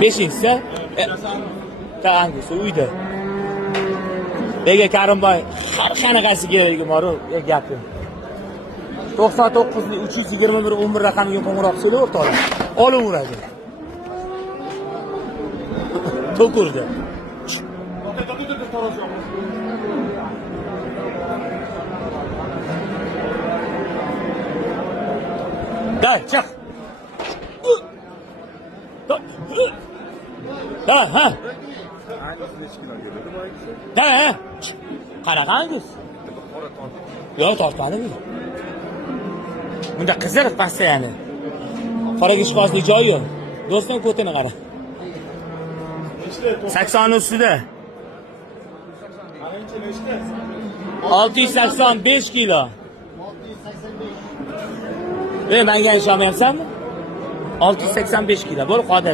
Beshinchisi hangisi uyda. Nega Karimboy qanaqasiga boru gapim. 99 321 11 raqamiga qo'ng'iroq qilib o'rtoqlar. Olaveradi. To'kurdi. Da, chiq. Da, ha. Da, ha. Qaraqangiz? Yo'q, tortmadimi? Bunda qiziriq pastda yani. Qoraga chiqmaslik joyi yo'q. Do'stim ko'tini qara. 80 ustida. 685 kilo. Menga ishonmayapsanmi? 685 kilo. Bo'l, qodir.